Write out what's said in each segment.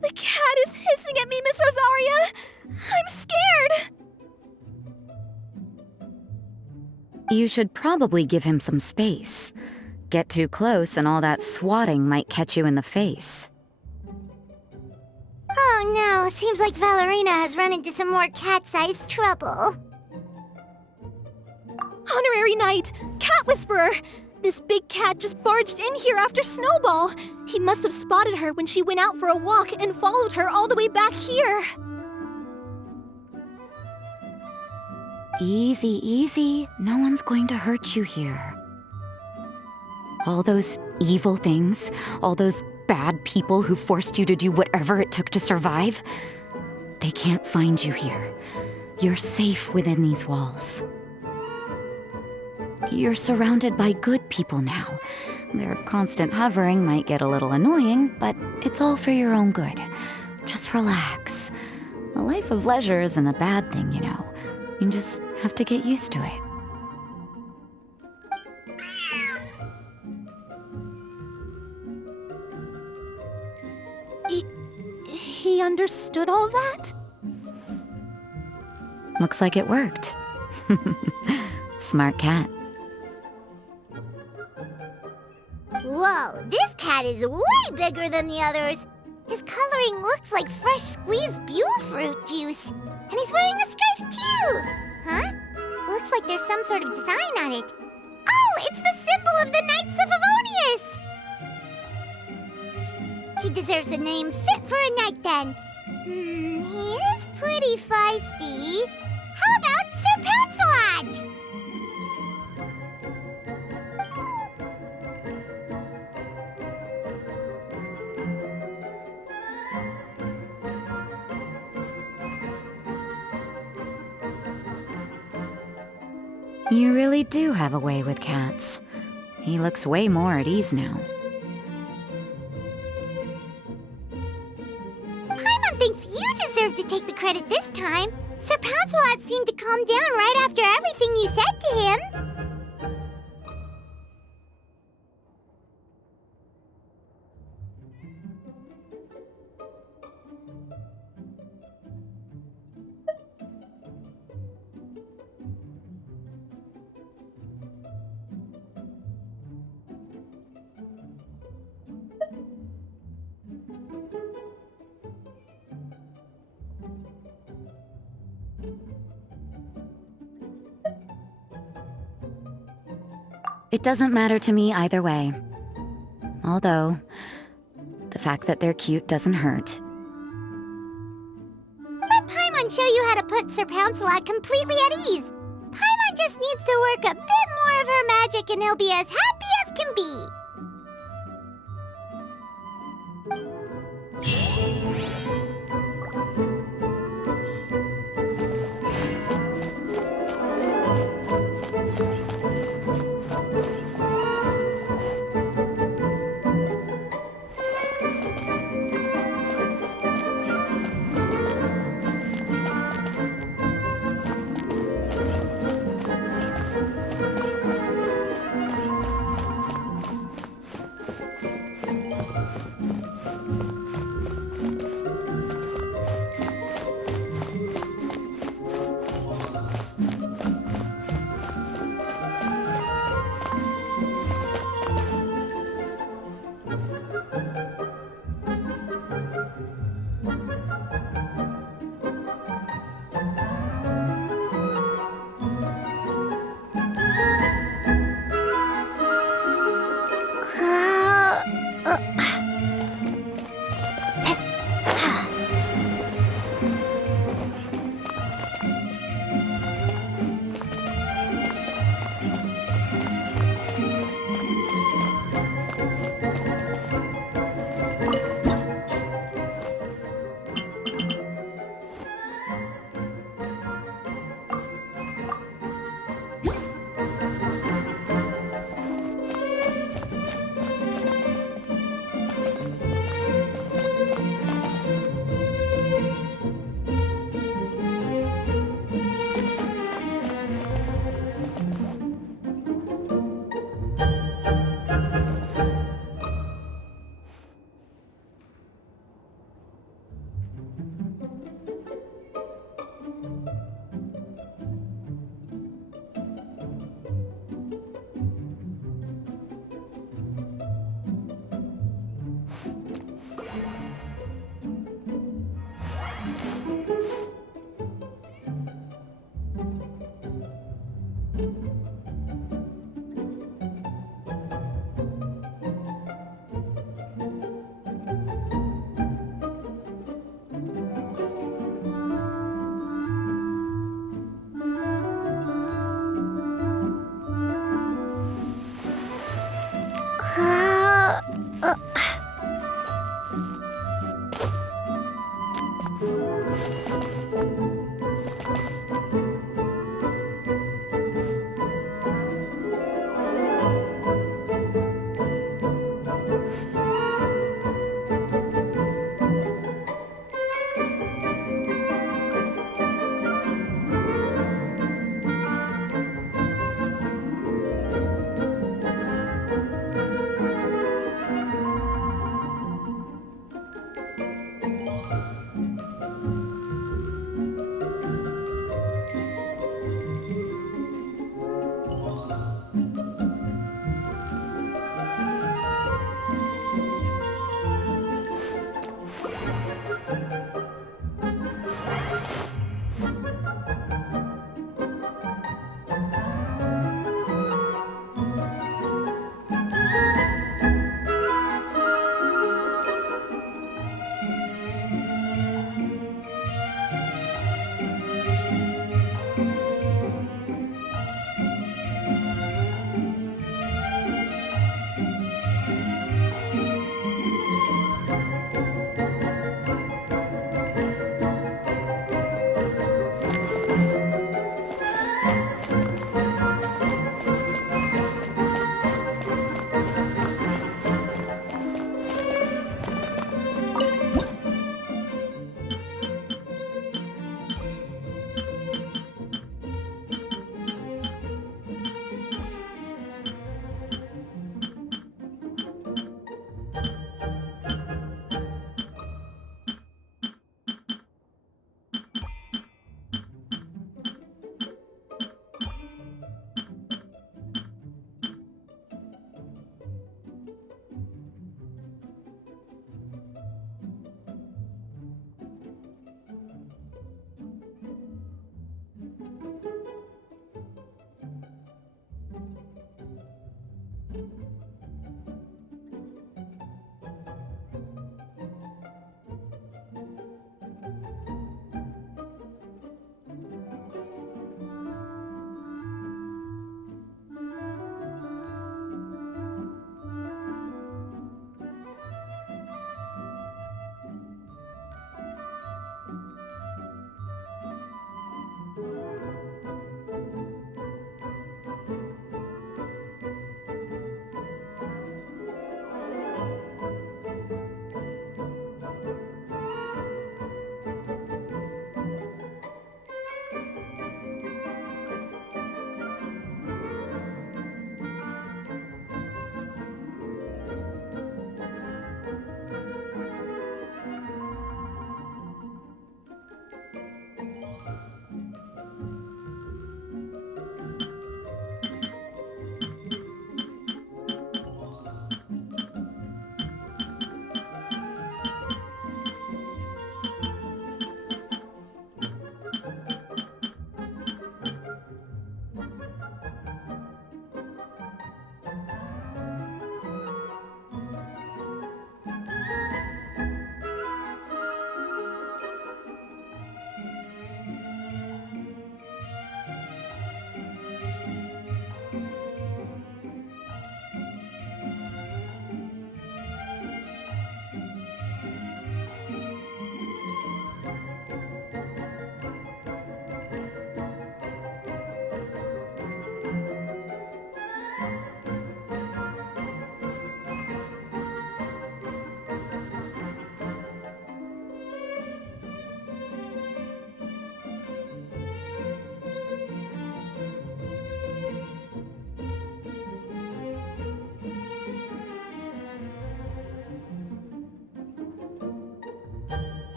The cat is hissing at me, Miss Rosaria! I'm scared! You should probably give him some space. Get too close and all that swatting might catch you in the face. Oh no, seems like Valerina has run into some more cat-sized trouble. Honorary Knight! Cat Whisperer! This big cat just barged in here after Snowball. He must have spotted her when she went out for a walk and followed her all the way back here. Easy, easy. No one's going to hurt you here. All those evil things, all those bad people who forced you to do whatever it took to survive, they can't find you here. You're safe within these walls. You're surrounded by good people now. Their constant hovering might get a little annoying, but it's all for your own good. Just relax. A life of leisure isn't a bad thing, you know. You just have to get used to it. He understood all that? Looks like it worked. Smart cat. Whoa, this cat is way bigger than the others. His coloring looks like fresh squeezed Buell fruit juice. And he's wearing a scarf too! Huh? Looks like there's some sort of design on it. Oh, it's the symbol of the Knights of Avonius! He deserves a name fit for a knight then. He is pretty feisty. How about Sir Lancelot? You really do have a way with cats. He looks way more at ease now. Paimon thinks you deserve to take the credit this time. Sir Lancelot seemed to calm down right after everything you said to him. It doesn't matter to me either way. Although, the fact that they're cute doesn't hurt. Let Paimon show you how to put Sir Lancelot completely at ease. Paimon just needs to work a bit more of her magic and he'll be as happy as can be.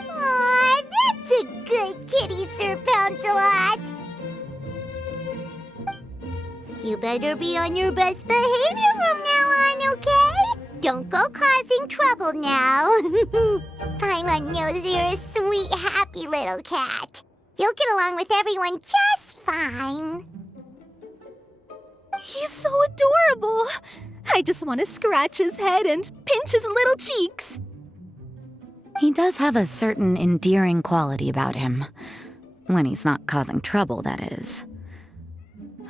Aw, that's a good kitty, Sir Pouncelot. You better be on your best behavior from now on, okay? Don't go causing trouble now. Paimon knows you're a sweet, happy little cat. You'll get along with everyone just fine. He's so adorable. I just want to scratch his head and pinch his little cheeks. He does have a certain endearing quality about him. When he's not causing trouble, that is.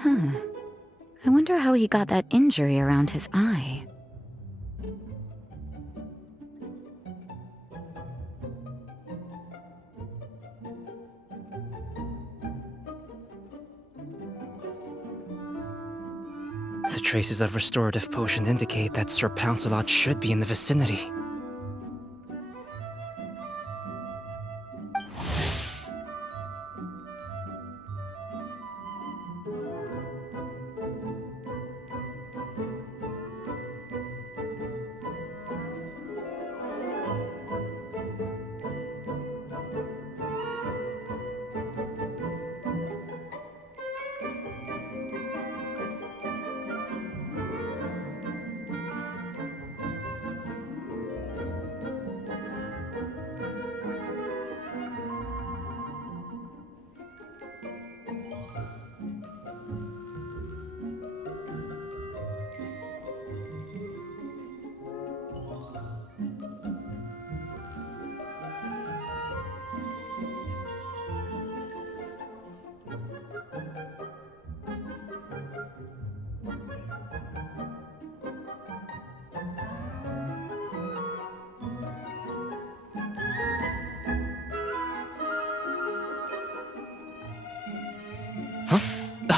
I wonder how he got that injury around his eye. The traces of restorative potion indicate that Sir Pouncelot should be in the vicinity.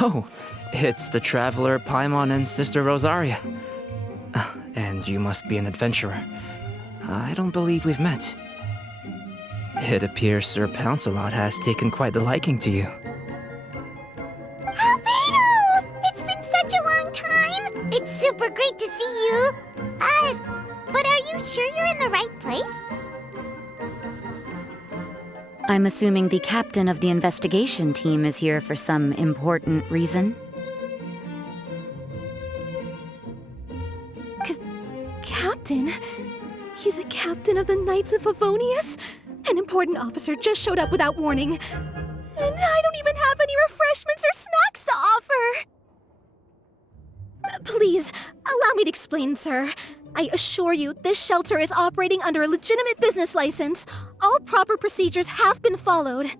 Oh, it's the traveler Paimon and Sister Rosaria. And you must be an adventurer. I don't believe we've met. It appears Sir Pouncelot has taken quite the liking to you. Albedo! It's been such a long time! It's super great to see you! But are you sure you're in the right place? I'm assuming the captain of the investigation team is here for some important reason. Captain? He's a captain of the Knights of Favonius? An important officer just showed up without warning. And I don't even have any refreshments or snacks to offer! Please, allow me to explain, sir. I assure you, this shelter is operating under a legitimate business license. All proper procedures have been followed.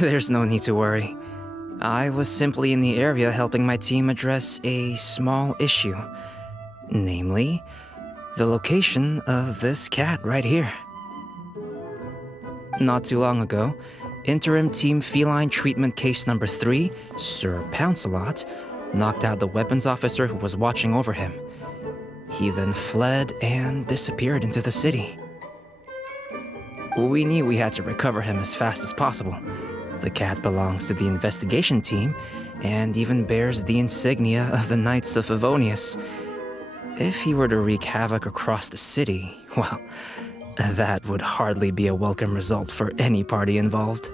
There's no need to worry. I was simply in the area helping my team address a small issue. Namely, the location of this cat right here. Not too long ago, Interim Team Feline Treatment Case Number 3, Sir Pouncelot, knocked out the weapons officer who was watching over him. He then fled and disappeared into the city. We knew we had to recover him as fast as possible. The cat belongs to the investigation team and even bears the insignia of the Knights of Favonius. If he were to wreak havoc across the city, well, that would hardly be a welcome result for any party involved.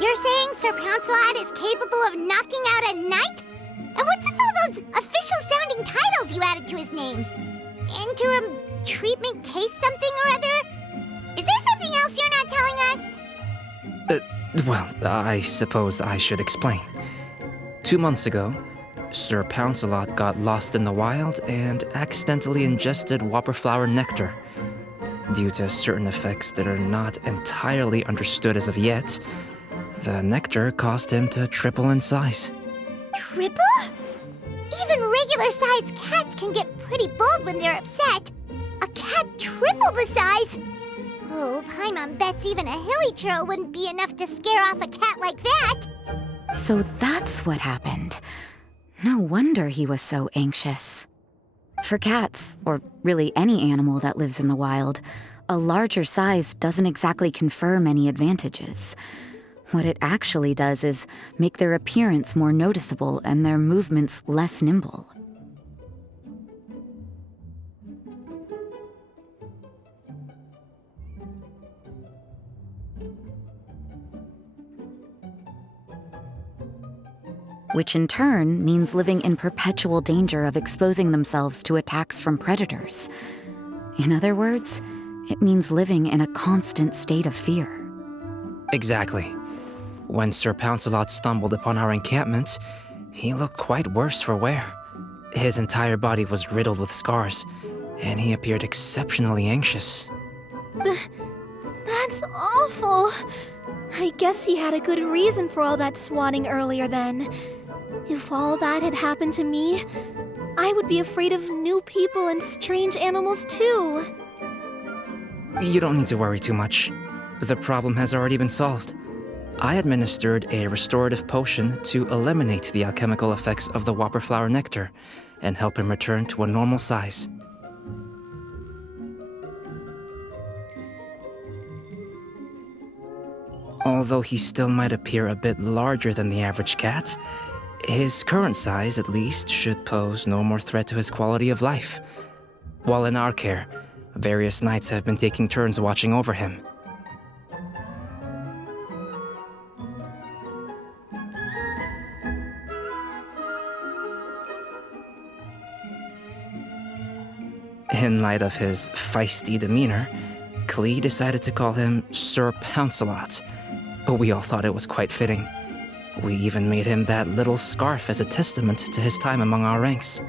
You're saying Sir Pouncelot is capable of knocking out a knight? And what's with all those official-sounding titles you added to his name? Interim treatment case something or other? Is there something else you're not telling us? Well, I suppose I should explain. 2 months ago, Sir Pouncelot got lost in the wild and accidentally ingested whopperflower nectar. Due to certain effects that are not entirely understood as of yet, the nectar caused him to triple in size. Triple? Even regular-sized cats can get pretty bold when they're upset. A cat triple the size? Oh, Paimon bets even a hilly churl wouldn't be enough to scare off a cat like that. So that's what happened. No wonder he was so anxious. For cats, or really any animal that lives in the wild, a larger size doesn't exactly confer many advantages. What it actually does is make their appearance more noticeable and their movements less nimble. Which in turn means living in perpetual danger of exposing themselves to attacks from predators. In other words, it means living in a constant state of fear. Exactly. When Sir Pouncelot stumbled upon our encampment, he looked quite worse for wear. His entire body was riddled with scars, and he appeared exceptionally anxious. That's awful. I guess he had a good reason for all that swatting earlier then. If all that had happened to me, I would be afraid of new people and strange animals too. You don't need to worry too much. The problem has already been solved. I administered a restorative potion to eliminate the alchemical effects of the whopperflower nectar and help him return to a normal size. Although he still might appear a bit larger than the average cat, his current size at least should pose no more threat to his quality of life. While in our care, various knights have been taking turns watching over him. In light of his feisty demeanor, Klee decided to call him Sir Pouncelot. We all thought it was quite fitting. We even made him that little scarf as a testament to his time among our ranks.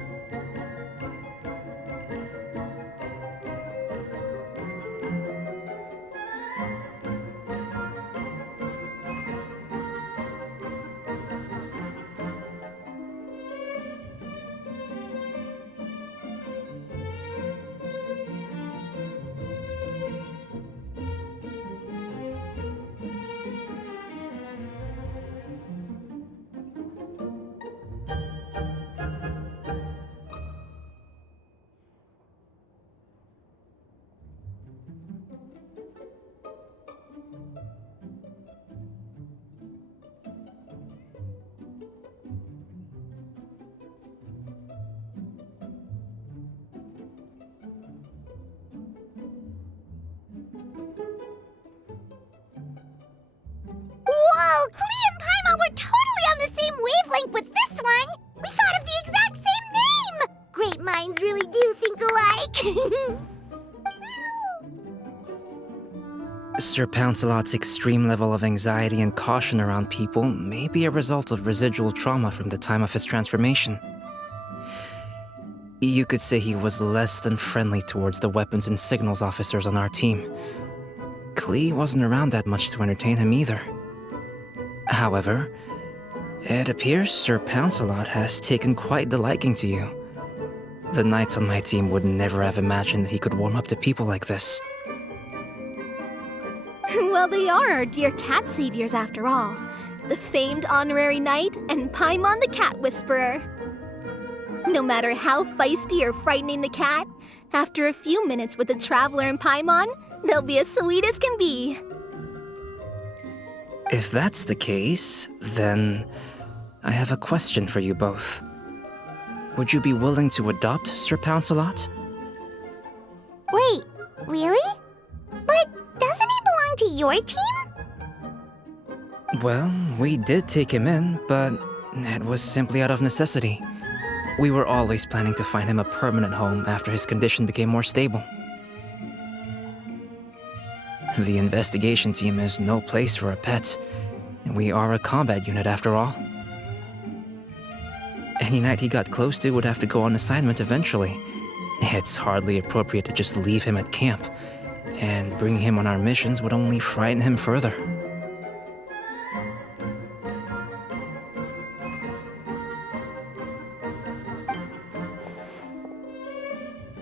Whoa! Klee and Paimon were totally on the same wavelength with this one! We thought of the exact same name! Great minds really do think alike! Sir Pouncelot's extreme level of anxiety and caution around people may be a result of residual trauma from the time of his transformation. You could say he was less than friendly towards the weapons and signals officers on our team. Klee wasn't around that much to entertain him either. However, It appears Sir Pouncelot has taken quite the liking to you. The knights on my team would never have imagined that he could warm up to people like this. Well, they are our dear cat saviors after all. The famed honorary knight and Paimon the cat whisperer. No matter how feisty or frightening the cat, after a few minutes with the traveler and Paimon, they'll be as sweet as can be. If that's the case, then I have a question for you both. Would you be willing to adopt Sir Pouncelot? Wait, really? But doesn't he belong to your team? Well, we did take him in, but it was simply out of necessity. We were always planning to find him a permanent home after his condition became more stable. The investigation team is no place for a pet, and we are a combat unit after all. Any knight he got close to would have to go on assignment eventually. It's hardly appropriate to just leave him at camp, and bringing him on our missions would only frighten him further.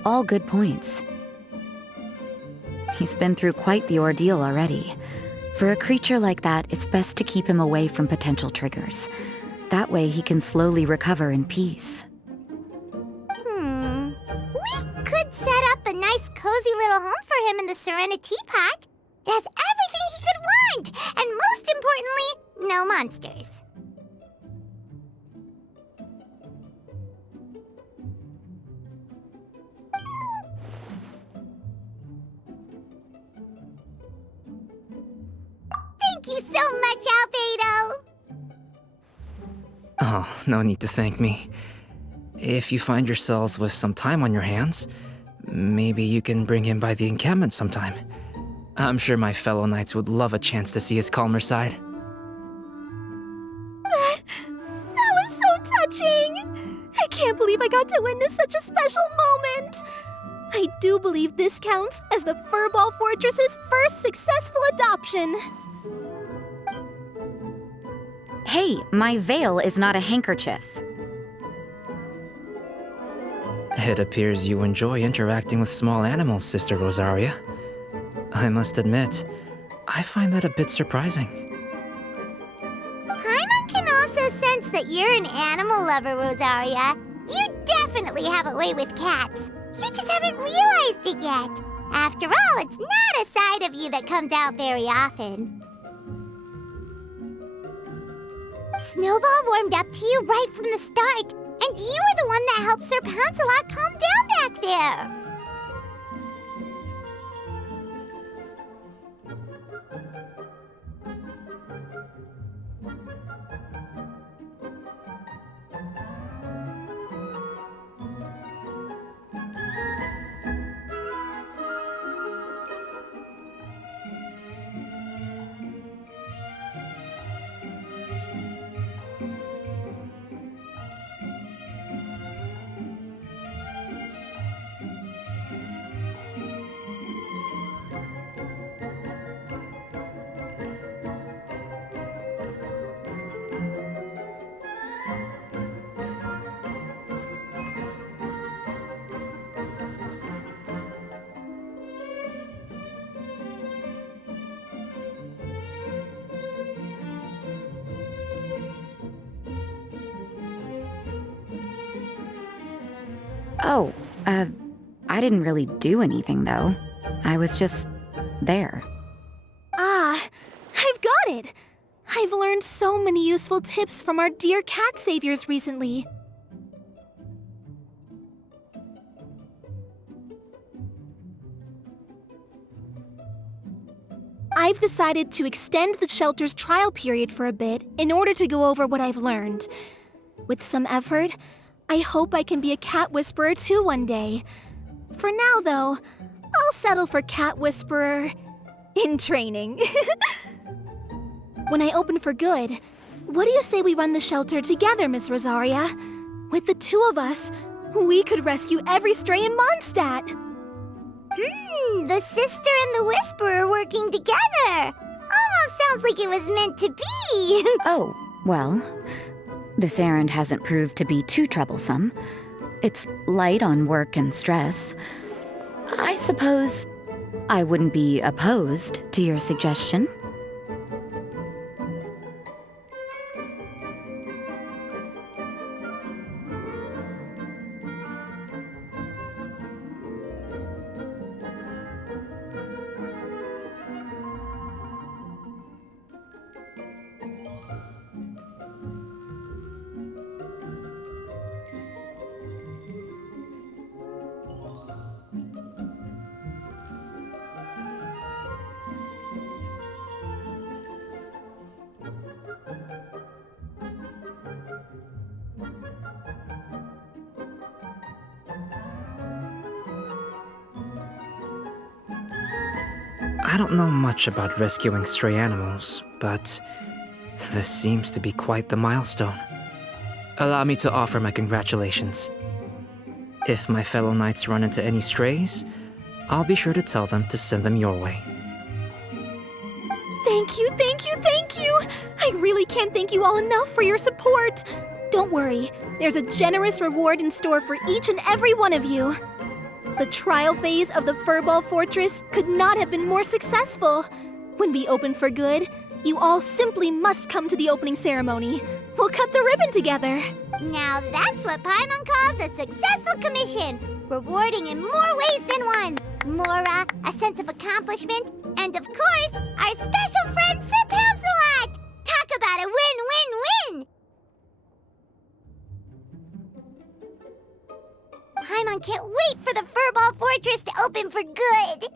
All good points. He's been through quite the ordeal already. For a creature like that, it's best to keep him away from potential triggers. That way he can slowly recover in peace. We could set up a nice cozy little home for him in the Serenity Pot. It has everything he could want, and most importantly, no monsters. Thank you so much, Albedo! Oh, no need to thank me. If you find yourselves with some time on your hands, maybe you can bring him by the encampment sometime. I'm sure my fellow knights would love a chance to see his calmer side. That was so touching! I can't believe I got to witness such a special moment! I do believe this counts as the Furball Fortress's first successful adoption. Hey, my veil is not a handkerchief. It appears you enjoy interacting with small animals, Sister Rosaria. I must admit, I find that a bit surprising. Paimon can also sense that you're an animal lover, Rosaria. You definitely have a way with cats. You just haven't realized it yet. After all, it's not a side of you that comes out very often. Snowball warmed up to you right from the start, and you were the one that helped Sir Pouncelot calm down back there. Oh, I didn't really do anything, though. I was just there. Ah, I've got it! I've learned so many useful tips from our dear cat saviors recently. I've decided to extend the shelter's trial period for a bit in order to go over what I've learned. With some effort, I hope I can be a cat whisperer too one day. For now, though, I'll settle for cat whisperer in training. When I open for good, what do you say we run the shelter together, Miss Rosaria? With the two of us, we could rescue every stray in Mondstadt. The sister and the whisperer working together. Almost sounds like it was meant to be. Oh, well, This errand hasn't proved to be too troublesome. It's light on work and stress. I suppose I wouldn't be opposed to your suggestion. I don't know much about rescuing stray animals, but this seems to be quite the milestone. Allow me to offer my congratulations. If my fellow knights run into any strays, I'll be sure to tell them to send them your way. Thank you, thank you, thank you! I really can't thank you all enough for your support. Don't worry, there's a generous reward in store for each and every one of you. The trial phase of the Furball Fortress could not have been more successful. When we open for good, you all simply must come to the opening ceremony. We'll cut the ribbon together. Now that's what Paimon calls a successful commission, rewarding in more ways than one. Mora, a sense of accomplishment, and of course, our special friend Sir Pouncelot! Talk about a win-win-win! Paimon can't wait for the Furball Fortress to open for good!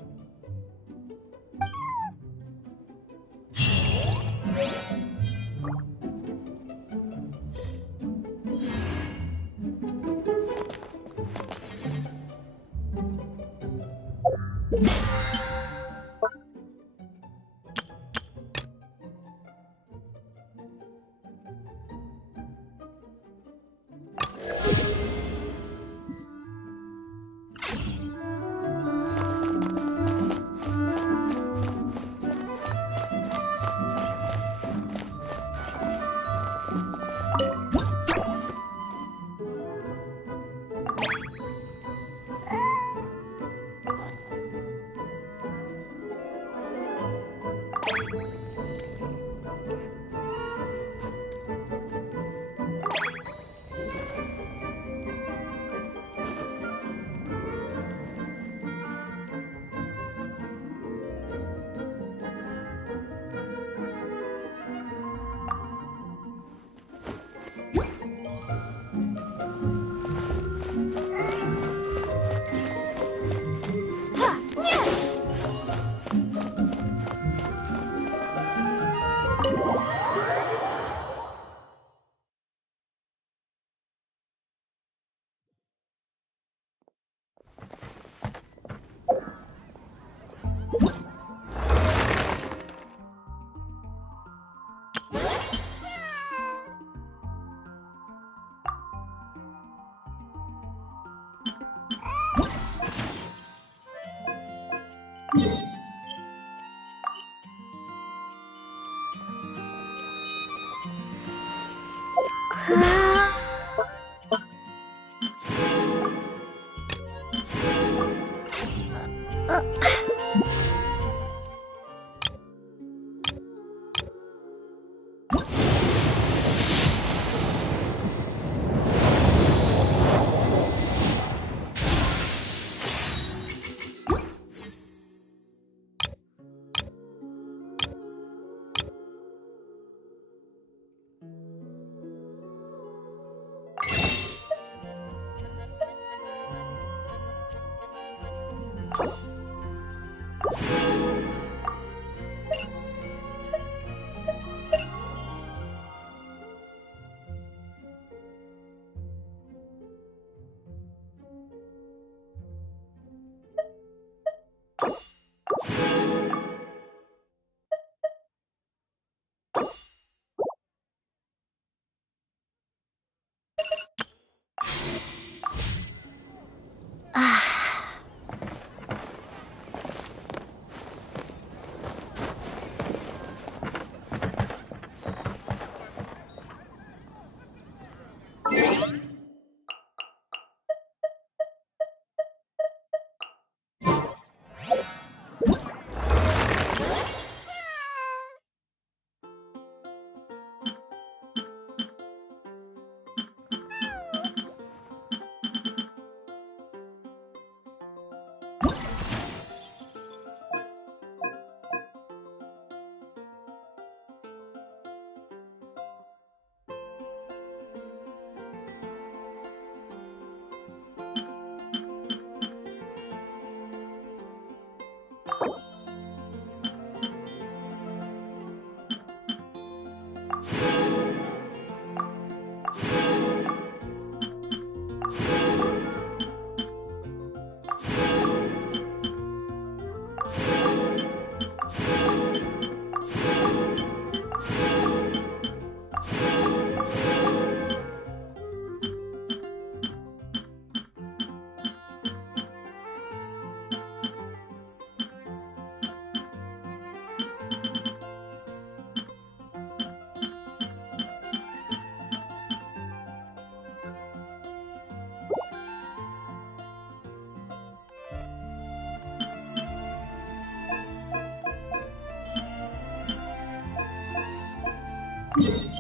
Huh?